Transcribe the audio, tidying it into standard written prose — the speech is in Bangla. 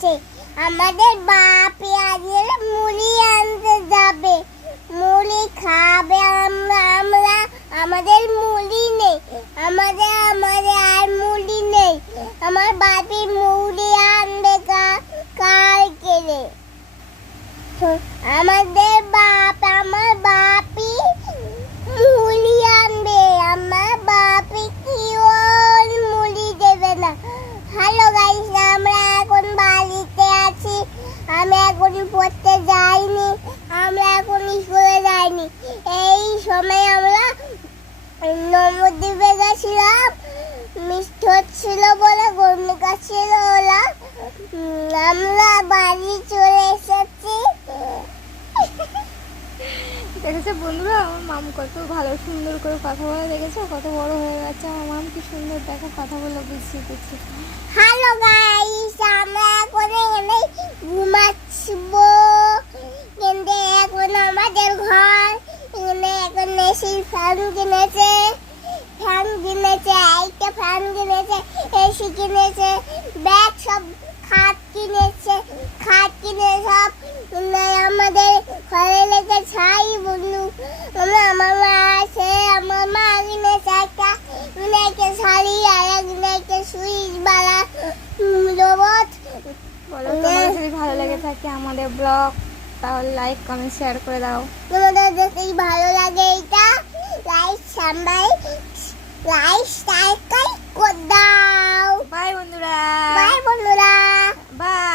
আছে। আমাদের বাপি আজকে মুড়ি আনতে যাবে, মুড়ি খাবে। আমরা আমাদের মুড়ি নেই, আমাদের আমাদের আর মুড়ি নেই। আমার বাপি মুড়ি আনবে কালকে রে। আমার বাপি মুড়ি আনবে, আমার বাপি কি মুড়ি দেবে না। হ্যালো গাইস, আমরা এখন বাড়িতে আছি। আমি এখন পড়তে যাইনি, আমরা এখন স্কুলে যাইনি। এই সময় আমরা নবদ্বীপে গেছিলাম, মিষ্টি হচ্ছিল বলে গরমি কাছিল ওলা। আমরা বাড়ি চলে এসেছি। দেখেছো বন্ধুরা, আমার মাম কত ভালো সুন্দর করে কথা বলে, দেখেছো কত বড় হয়ে গেছে আমার মাম, কি সুন্দর দেখো কথা বলে বুঝিয়ে দিচ্ছে। হ্যালো গাইস, আমরা এখন এখানে ঘুমাচ্ছিবো, কিন্তু এখন আমাদের ঘর এখানে এখন এসি ফ্যান কিনেছে, একটা ফ্যান কিনেছে, এসি কিনেছে, ব্যাগ সব খাট কিনে সব আমাদের ঘরে লেগে ছাই বন্ধু। আমার মা আছে, আমার মা কিনেছে একটা শাড়ি আর একটা সুইচ বালা রোবট। বলো তোমাদের যদি ভালো লেগে থাকে আমাদের ব্লগ, তাহলে লাইক কমেন্ট শেয়ার করে দাও। তোমাদের যদি ভালো লাগে এটা লাইক করে দাও। বাই বন্ধুরা, বাই বন্ধুরা, বাই।